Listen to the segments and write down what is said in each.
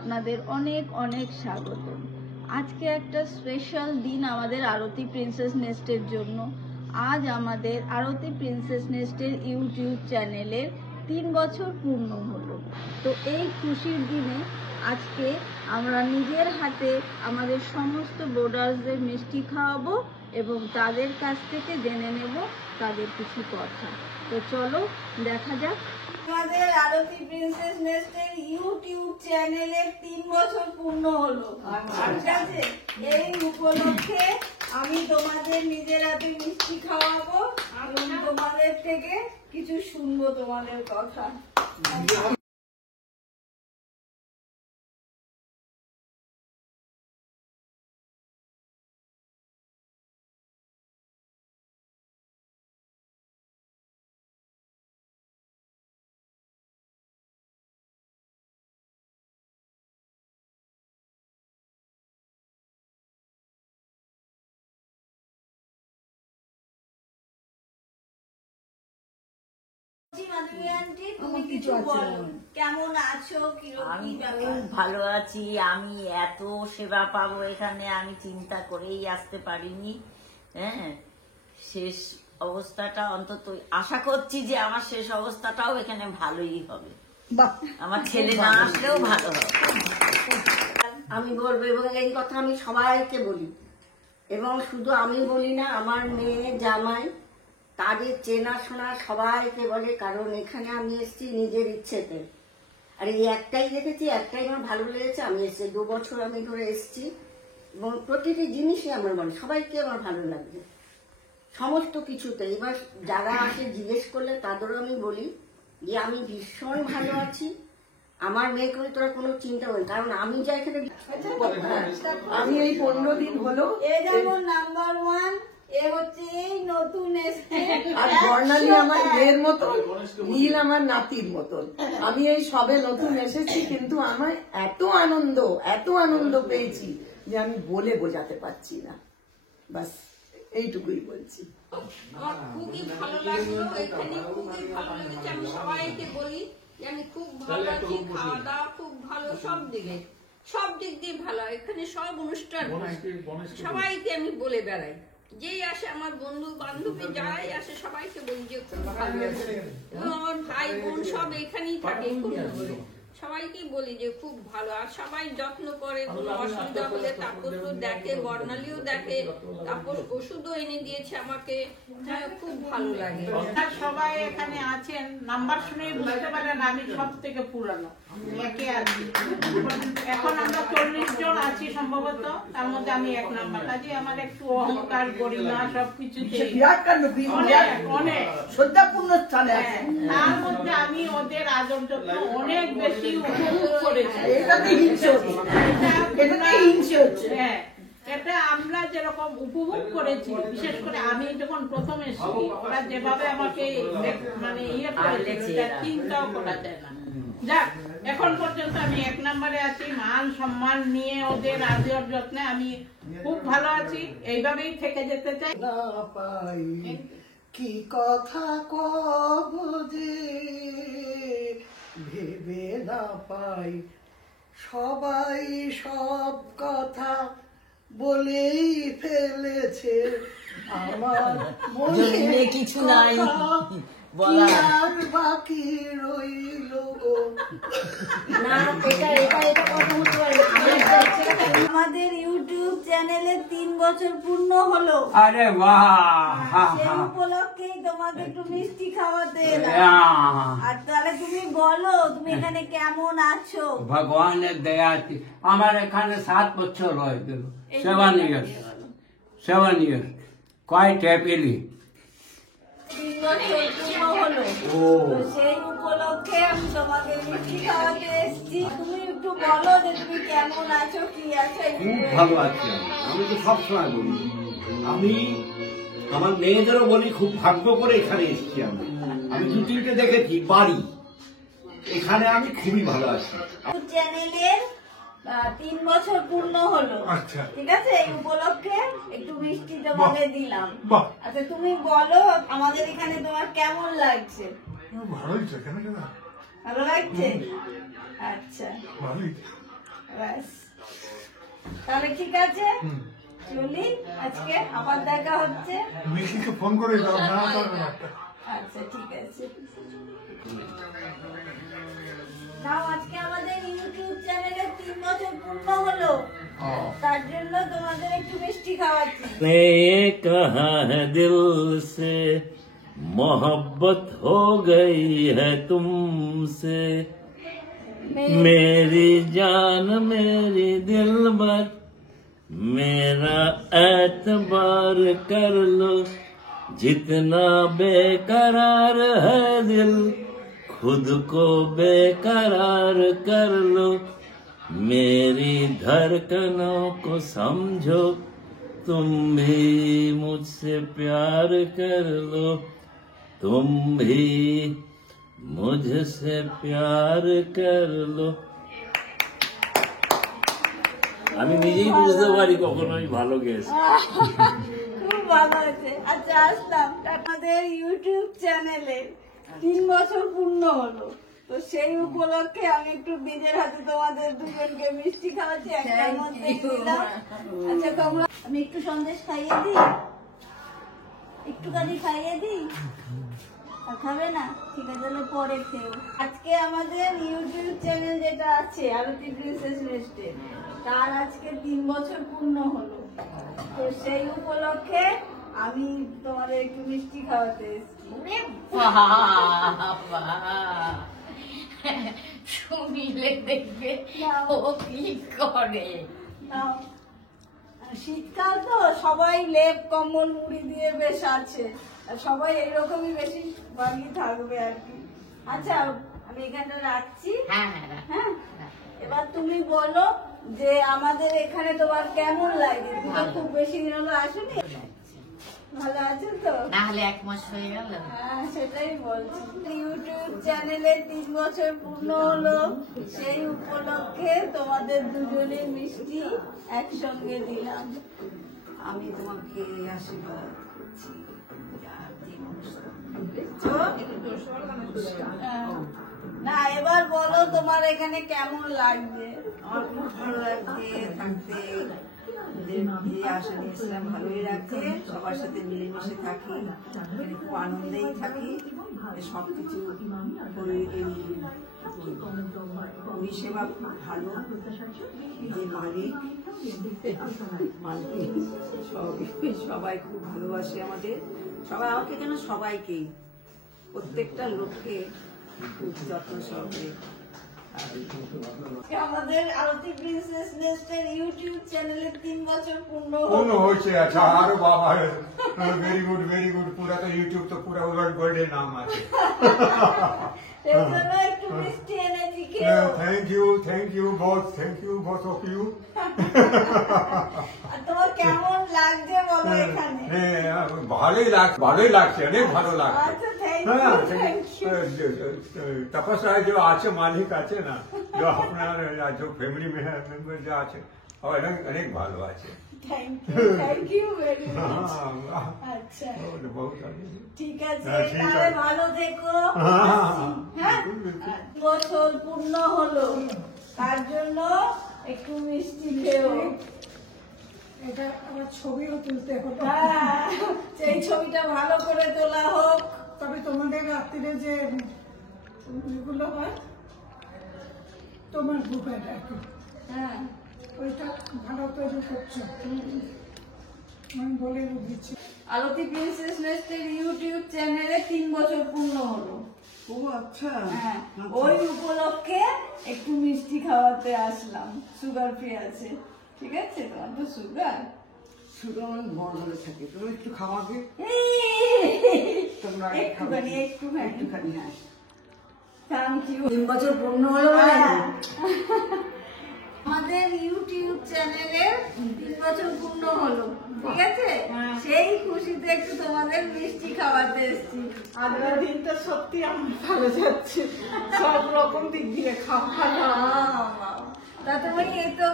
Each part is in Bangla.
আপনাদের অনেক অনেক স্বাগত। আজকে একটা স্পেশাল দিন আমাদের আরতি প্রিন্সেস নেস্টের জন্য। আজ আমাদের আরতি প্রিন্সেস নেস্টের ইউটিউব চ্যানেলের 3 বছর পূর্ণ হলো। তো এই খুশির দিনে আজকে আমরা নিজের হাতে আমাদের সমস্ত বোর্ডার্সদের মিষ্টি খাওয়াবো এবং তাদের কাছ থেকে জেনে নেব তাদের কিছু কথা। তো চলো দেখা যাক। আমাদের আরতি প্রিন্সেস নেস্টের ইউটিউব চ্যানেলের 3 বছর পূর্ণ হলো। ঠিক আছে, এই উপলক্ষে আমি তোমাদের নিজের হাতে মিষ্টি খাওয়াবো এবং তোমাদের থেকে কিছু শুনবো তোমাদের কথা। কেমন আছো? আমি খুব ভালো আছি। আমি এত সেবা পাবো এখানে আমি চিন্তা করেই আসতে পারিনি। হ্যাঁ, শেষ অবস্থাটা অন্তত আশা করছি যে আমার শেষ অবস্থাটাও এখানে ভালোই হবে। আমার ছেলে না আসলেও ভালো হবে। আমি বলবো, এবং এই কথা আমি সবাইকে বলি, এবং শুধু আমি বলি না, আমার মেয়ে জামাই তাদের চেনাশোনা সবাইকে বলে, কারণ এখানে আমি এসেছি নিজের ইচ্ছেতে। আর এই একটাই দেখেছি, একটাই আমার ভালো লেগেছে, আমি এসেছি 2 বছর আমি ধরে এসেছি, এবং প্রতিটি জিনিসই আমার মনে, সবাইকে আমার ভালো লাগছে সমস্ত কিছুতে। এবার যারা আসে জিজ্ঞেস করলে তাদেরও আমি বলি যে আমি ভীষণ ভালো আছি, আমার মেয়েকে তোরা কোনো চিন্তা করেন, কারণ আমি যা এখানে আমি এই 15 দিন হলো এ যেমন নাম্বার 1, এ হচ্ছে এই নতুন এসছে। আর বর্ণালী আমার মেয়ের মতন, নীল আমার নাতির মতন। আমি এই সবে নতুন এসেছি, কিন্তু আমার এত আনন্দ পেয়েছি যে আমি বলে বোঝাতে পারছি না। বাস এইটুকুই বলছি। আমার খুবই ভালো লাগলো, এখানে খুবই ভালো লেগেছে। আমি সবাইকে বলি যে আমি খুব ভালো আছি, খাওয়া দাওয়া খুব ভালো, সব দিক দিয়ে ভালো। এখানে সব অনুষ্ঠান হয়, সবাইকে আমি বলে বেড়াই। যেই আসে আমার বন্ধু বান্ধবী যারাই আসে সবাইকে বলি যে খুব ভালো আছে। এবং আমার ভাই বোন সব এখানেই থাকে, সবাইকেই বলি যে খুব ভালো। আর সবাই যত্ন করে, কোনো অসুবিধা হলে তাপস তো দেখে, বর্ণালীও দেখে, তাপস ওষুধও এনে দিয়েছে আমাকে। খুব ভালো লাগে। সবাই এখানে আছেন, নাম্বার শুনে বুঝতে পারেন আমি সব থেকে পুরানো একে আছি। এখন আমরা 40 জন আছি সম্ভবত, তার মধ্যে আমি 1 নাম্বার। কাজে আমার একটু অহংকার গরিমা সবকিছুতে অনেক শ্রদ্ধাপূর্ণ স্থানে আছে। তার মধ্যে আমি ওদের আদর যত্ন অনেক বেশি উপভোগ করেছি। হ্যাঁ, এটা আমরা যেরকম উপভোগ করেছি, বিশেষ করে আমি যখন প্রথম এসেছি, ওরা যেভাবে আমাকে মানে ইয়ে করেছে চিন্তাও করা যায় না। যাক, এখন পর্যন্ত আমি 1 নম্বরে আছি, মান সম্মান নিয়ে ওদের আদর যত্নে আমি খুব ভালো আছি। এইভাবেই থেকে যেতে চাই। না পাই কি কথা কব যে ভেবে না পাই, সবাই সব কথা বলেই ফেলেছে, আমার মনে কিছু নাই বলার বাকি রইল গো। না, এটা কথা বলতে পারি। আমাদের ইউটিউব চ্যানেলে 3 বছর পূর্ণ হলো। अरे वाह, সেই উপলক্ষেই তোমাকে একটু মিষ্টি খাওয়াতে এলাম। আর তাহলে তুমি বলো তুমি এখানে কেমন আছো? ভগবানের দয়া আছে। আমার এখানে 7 বছর হয়ে গেল, 7 years, quite happily. 3 বছর পূর্ণ হলো। তো সেই উপলক্ষে আমি তোমাকে মিষ্টি খাওয়াতে এসেছি। তুমি একটু বলো যে তুমি কেমন আছো, কি আছো। খুব ভালো আছি। আমি তো সবসময় বলি, আমি আমার মেয়েদেরও বলি খুব ভাগ্য করে এখানে এসেছি। আমি 2-3টে দেখেছি বাড়ি, এখানে আমি খুবই ভালো আছি। চ্যানেলের 3 বছর পূর্ণ হলো। ঠিক আছে, এই উপলক্ষে একটু মিষ্টি তোমাকে দিলাম। আচ্ছা, তুমি বলো আমাদের এখানে তোমার কেমন লাগছে? ভালোই, ভালো লাগছে? আচ্ছা, ব্যাস, তাহলে ঠিক আছে, চলি, আজকে আবার দেখা হচ্ছে। মিষ্টিকে ফোন করে দাও, না করবে না। আচ্ছা ঠিক আছে। নাও, আজকে আমাদের ইউটিউব চ্যানেলে 3 বছর পূর্ণ হলো, তার জন্য তোমাদের একটু মিষ্টি খাওয়াচ্ছি। ने कहा है दिल से मोहब्बत हो गई है तुमसे, मेरी जान मेरी दिलबर, मेरा एतबार कर लो, जितना बेकरार है दिल खुद को बेकरार कर लो, मेरी धड़कनों को समझो, तुम भी मुझसे प्यार कर लो, तुम भी मुझसे प्यार कर लो। আমি নিজেই বুঝতে পারি কখন আমি ভালো গেছি। খুব ভালো হয়েছে। আচ্ছা, আসলাম। আমাদের ইউটিউব চ্যানেলে 3 বছর পূর্ণ হলো, তো সেই উপলক্ষে আমি একটু নিজের হাতে তোমাদের দুজনকে মিষ্টি খাওয়াচ্ছি, একটার মধ্যে দিলাম। আচ্ছা, তোমরা, আমি একটু সন্দেশ খাইয়ে দিই, একটুখানি খাইয়ে দিই, আর খাবে না? ঠিক আছে, তাহলে পরে খেও। আজকে আমাদের ইউটিউব চ্যানেল যেটা আছে আরতি প্রিন্সেস নেস্টের, তার আজকে 3 বছর পূর্ণ হলো, তো সেই উপলক্ষে আমি তোমাদের একটু মিষ্টি খাওয়াতে এসেছি। শুনিলে দেখবে ও কি করে। নাও। শীতকাল তো, সবাই লেপ কম্বল মুড়ি দিয়ে বেশ আছে, আর সবাই এইরকমই বেশি বানিয়ে থাকবে আর কি। আচ্ছা, আমি এখানটা রাখছি। হ্যাঁ, এবার তুমি বলো যে আমাদের এখানে তোমার কেমন লাগে? তুমি তো খুব বেশি দিন হলো আসোনি, ভালো আছো তো? তাহলে 1 মাস হয়ে গেল। হ্যাঁ, সেটাই বলছি। ইউটিউব চ্যানেলে 3 বছর পূর্ণ হলো, সেই উপলক্ষে তোমাদের দুজনের মিষ্টি একসঙ্গে দিলাম। আমি তোমাকে আশীর্বাদ করছি। না, এবার বলো তোমার এখানে কেমন লাগছে? আমার খুব ভালো লাগছে থাকতে, আসলে ইসলাম ভালোই রাখে, সবার সাথে মিলেমিশে থাকি, এখানে খুব আনন্দেই থাকি, সবকিছু পরিষেবা খুব ভালো, যে মালিক সবাই খুব ভালোবাসে আমাদের, সবাই আমাকে কেন সবাইকেই, প্রত্যেকটা লোককে খুব যত্ন সহকারে। আমাদের আরতি প্রিন্সেস নেস্টের ইউটিউব চ্যানেলে 3 বছর পূর্ণ হয়েছে। আচ্ছা, আরো বাবা, ভেরি গুড, ভেরি গুড। পুরা তো ইউটিউব তো পুরা ওয়ার্ল্ড ওয়ার্ল্ডে নাম আছে। একটু মিষ্টি এনেছি, খেও। Thank you both of you. আর তোমার কেমন লাগছে বলো এখানে? ভালোই লাগছে, অনেক ভালো লাগছে। আচ্ছা, থ্যাংক ইউ। तपस्या जो आचे मालिक आचे ना, जो अपना जो फैमिली मेंबर जो आचे, और अनेक भालो आचे। Thank you very much. আচ্ছা, ঠিক আছে, তাহলে ভালো থেকো। হ্যাঁ, বছর পূর্ণ হলো, তার জন্য একটু মিষ্টি খেও। এটা আমার ছবিও তুলতে হবে। হ্যাঁ, সেই ছবিটা ভালো করে তোলা হোক। তবে তোমাদের রাত্রিরে যে এগুলো হয়, তোমার গ্রুপে ডাকি, হ্যাঁ, ওইটা ভালো তৈরি করছো, আমি বলে দিচ্ছি। আরতি প্রিন্সেস নেস্টের ইউটিউব চ্যানেলে 3 বছর পূর্ণ হলো। ও আচ্ছা, হ্যাঁ, ওই উপলক্ষে একটু মিষ্টি খাওয়াতে আসলাম। সুগার ফ্রি আছে, ঠিক আছে? তোমার তো সুগার অনেক বড় হয়ে থাকে, তুমি একটু খাওয়াবে, একটুখানি। হ্যাঁ, থ্যাংক ইউ। 3 বছর পূর্ণ হলো। আমাদের ইউটিউব চ্যানেলে 3 বছর পূর্ণ হলো, ঠিক আছে? সেই খুশিতে একটু তোমাদের মিষ্টি খাওয়াতে এসেছি। আজকের দিনটা সত্যি আমার ভালো যাচ্ছে, সব রকম দিক দিয়ে খাওয়া। তা তুমি এই তো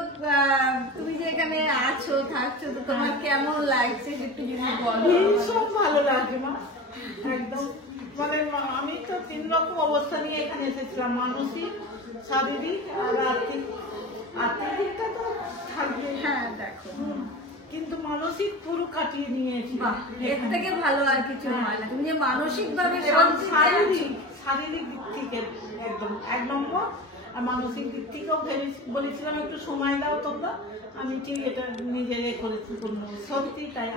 তুমি যে এখানে আছো থাকছো, তো তোমার কেমন লাগছে একটু যদি বলো। ভীষণ ভালো লাগে মা, একদম মানে আমি তো 3 রকম অবস্থা নিয়ে এখানে এসেছিলাম, মানসিক, শারীরিক আর আর্থিক। আর্থিক দিকটা তো থাকবে, হ্যাঁ দেখো, কিন্তু মানসিক পুরো কাটিয়ে নিয়েছি। এর থেকে ভালো আর কিছু হয় না। তুমি যে মানসিক ভাবে এবং শারীরিক দিক থেকে একদম 1 নম্বর, আর মানসিক দিক থেকেও বলেছিলাম একটু সময় দাও তোমরা, আমি ঠিক এটা নিজে করেছি। সত্যি তাই,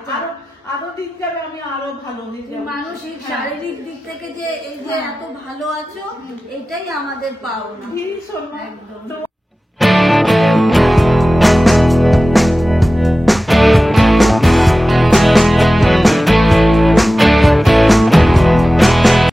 আরো দিক যাবে, আমি আরো ভালো হয়ে যাবো। মানসিক শারীরিক দিক থেকে যে এই যে এত ভালো আছো, এটাই আমাদের পাওনা। ভীষণ একদম।